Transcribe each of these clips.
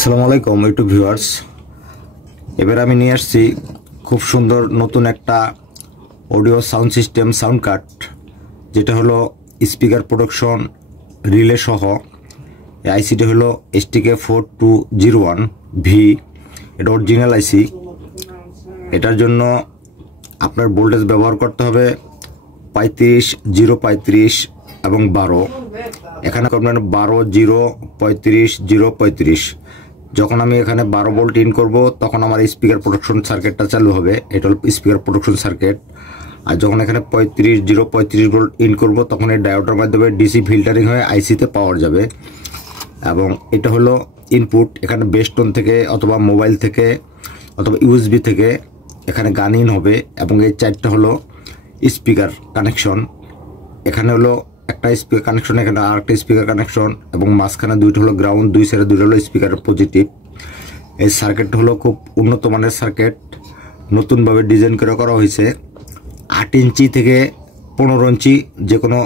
আসসালামু আলাইকুম YouTube viewers. এবার আমি নিয়ে আসছি খুব সুন্দর নতুন একটা audio sound system sound card, যেটা হলো স্পিকার প্রোডাকশন রিলে সহ। এই আইসিটি হলো STK4201V। এটা অরিজিনাল আইসি। এটার জন্য আপনার ভোল্টেজ ব্যবহার করতে হবে 35, 0, 35 এবং 12। এখানে করবেন 12, 0, 35, 0, 35। যখন আমি এখানে 12 ভোল্ট ইন করব তখন আমার স্পিকার প্রোডাকশন সার্কিটটা চালু হবে। এটা হলো স্পিকার প্রোডাকশন সার্কিট। আর যখন এখানে 35, 0, 35 ভোল্ট ইন করব তখন এই ডায়োডের মাধ্যমে ডিসি ফিল্টারিং হয়ে আইসিতে পাওয়ার যাবে। এবং এটা হলো ইনপুট। এখানে বেস্টন থেকে অথবা মোবাইল থেকে অথবা USB থেকে এখানে গান ইন হবে। এবং এই চারটা হলো স্পিকার কানেকশন। এখানে হলো একটা স্পিকার কানেকশন, এখানে আরেকটা স্পিকার কানেকশন, এবং মাঝখানে দুইটা হলো গ্রাউন্ড, দুই সাইডে দুইটা হলো স্পিকার পজিটিভ। এই সার্কিটটা হলো খুব উন্নত মানের সার্কিট, নতুনভাবে ডিজাইন করা হয়েছে। 8 ইঞ্চি থেকে 15 ইঞ্চি যে কোনো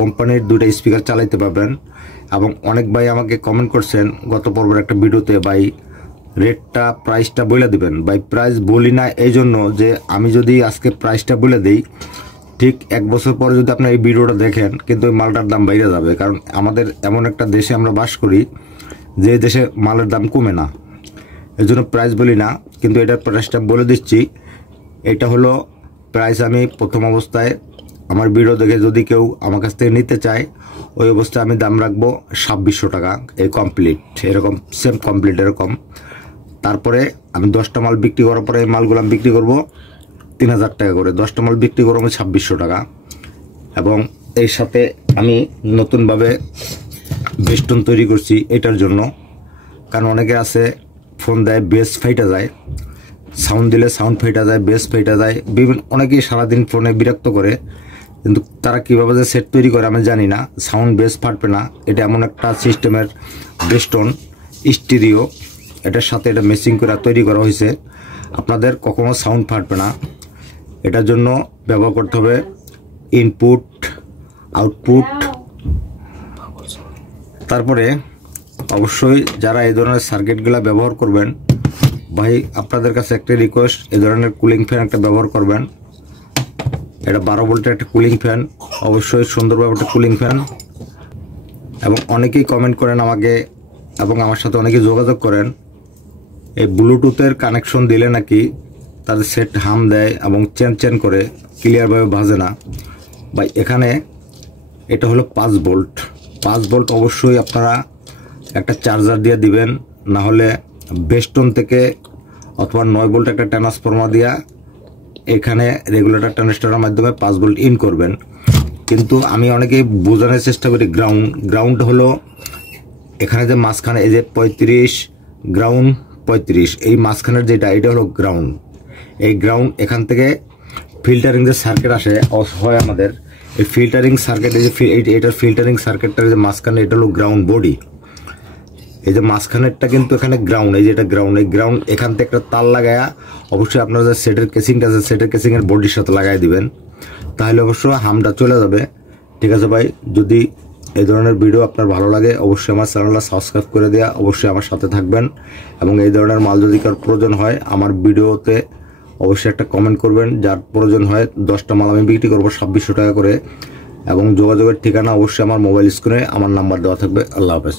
কোম্পানির দুইটা স্পিকার চালাইতে পারবেন। এবং অনেক ভাই আমাকে কমেন্ট করছেন গত পর্বের একটা ভিডিওতে, ভাই রেটটা প্রাইসটা বলে দিবেন। ভাই প্রাইস বলি না এই জন্য যে আমি যদি আজকে প্রাইসটা বলে দিই, ঠিক 1 বছর পরে যদি আপনার এই ভিডিওটা দেখেন কিন্তু ওই মালটার দাম বাইরে যাবে। কারণ আমাদের এমন একটা দেশে আমরা বাস করি যে দেশে মালের দাম কমে না, এর জন্য প্রাইস বলি না। কিন্তু এটার প্রাইসটা বলে দিচ্ছি। এটা হলো প্রাইস। আমি প্রথম অবস্থায় আমার ভিডিও দেখে যদি কেউ আমার কাছ থেকে নিতে চায়, ওই অবস্থায় আমি দাম রাখবো 2600 টাকা। এই কমপ্লিট এরকম সেম কমপ্লিট এরকম। তারপরে আমি 10টা মাল বিক্রি করার পরে এই মালগুলো আমি বিক্রি করবো 3000 টাকা করে। 10টা মাল বিক্রি করবো আমি 2600 টাকা। এবং এর সাথে আমি নতুনভাবে বেস্টন তৈরি করছি এটার জন্য। কারণ অনেকে আছে ফোন দেয় বেস ফাইটা যায়, সাউন্ড দিলে সাউন্ড ফাইটা যায়, বেস ফাইটা যায়, বিভিন্ন অনেকেই সারাদিন ফোনে বিরক্ত করে। কিন্তু তারা কীভাবে যে সেট তৈরি করে আমি জানি না। সাউন্ড বেস ফাটবে না। এটা এমন একটা সিস্টেমের বেস্টন স্টিরিও, এটার সাথে এটা মেসিং করে তৈরি করা হয়েছে। আপনাদের কখনো সাউন্ড ফাটবে না। এটার জন্য ব্যবহার করতে হবে ইনপুট, আউটপুট। তারপরে অবশ্যই যারা এই ধরনের সার্কিটগুলো ব্যবহার করবেন, ভাই আপনাদের কাছে একটা রিকোয়েস্ট, এই ধরনের কুলিং ফ্যান একটা ব্যবহার করবেন। এটা 12 ভোল্টের একটা কুলিং ফ্যান, অবশ্যই সুন্দরভাবে একটা কুলিং ফ্যান। এবং অনেকেই কমেন্ট করেন আমাকে এবং আমার সাথে অনেকেই যোগাযোগ করেন, এই ব্লুটুথের কানেকশন দিলে নাকি তাদের সেট হাম দেয় এবং চেন করে ক্লিয়ারভাবে বাজে না। বা এখানে এটা হলো 5 ভোল্ট। 5 ভোল্ট অবশ্যই আপনারা একটা চার্জার দিয়ে দিবেন, না হলে বেস্টন থেকে অথবা 9 ভোল্ট একটা ট্রান্সফরমার দিয়া এখানে রেগুলেটর ট্রানজিস্টরের মাধ্যমে 5 ভোল্ট ইন করবেন। কিন্তু আমি অনেকেই বোঝানোর চেষ্টা করি গ্রাউন্ড হলো এখানে যে মাঝখানে এই যে 35 গ্রাউন্ড 35, এই মাঝখানের যেটা এটা হলো গ্রাউন্ড। এই গ্রাউন্ড এখান থেকে ফিল্টারিং যে সার্কিট আসে হয় আমাদের, এই ফিল্টারিং সার্কিট, এই যে এটার ফিল্টারিং সার্কিটটার যে মাঝখানে এটা হলো গ্রাউন্ড বডি। এই যে মাঝখানেরটা কিন্তু এখানে গ্রাউন্ড, এই যে এটা গ্রাউন্ড। এই গ্রাউন্ড এখান থেকে একটা তার লাগায়া অবশ্যই আপনারা যে সেটের কেসিংটা আছে সেটের কেসিংয়ের বডির সাথে লাগাই দিবেন, তাহলে অবশ্য হামটা চলে যাবে। ঠিক আছে ভাই, যদি এই ধরনের ভিডিও আপনার ভালো লাগে অবশ্যই আমার চ্যানেলটা সাবস্ক্রাইব করে দেওয়া, অবশ্যই আমার সাথে থাকবেন। এবং এই ধরনের মাল যদি কার প্রয়োজন হয় আমার ভিডিওতে অবশ্যই একটা কমেন্ট করবেন। যার প্রয়োজন হয় 10টা মাল আমি বিক্রি করবো 2600 টাকা করে। এবং যোগাযোগের ঠিকানা অবশ্যই আমার মোবাইল স্ক্রিনে আমার নাম্বার দেওয়া থাকবে। আল্লাহ হাফেজ।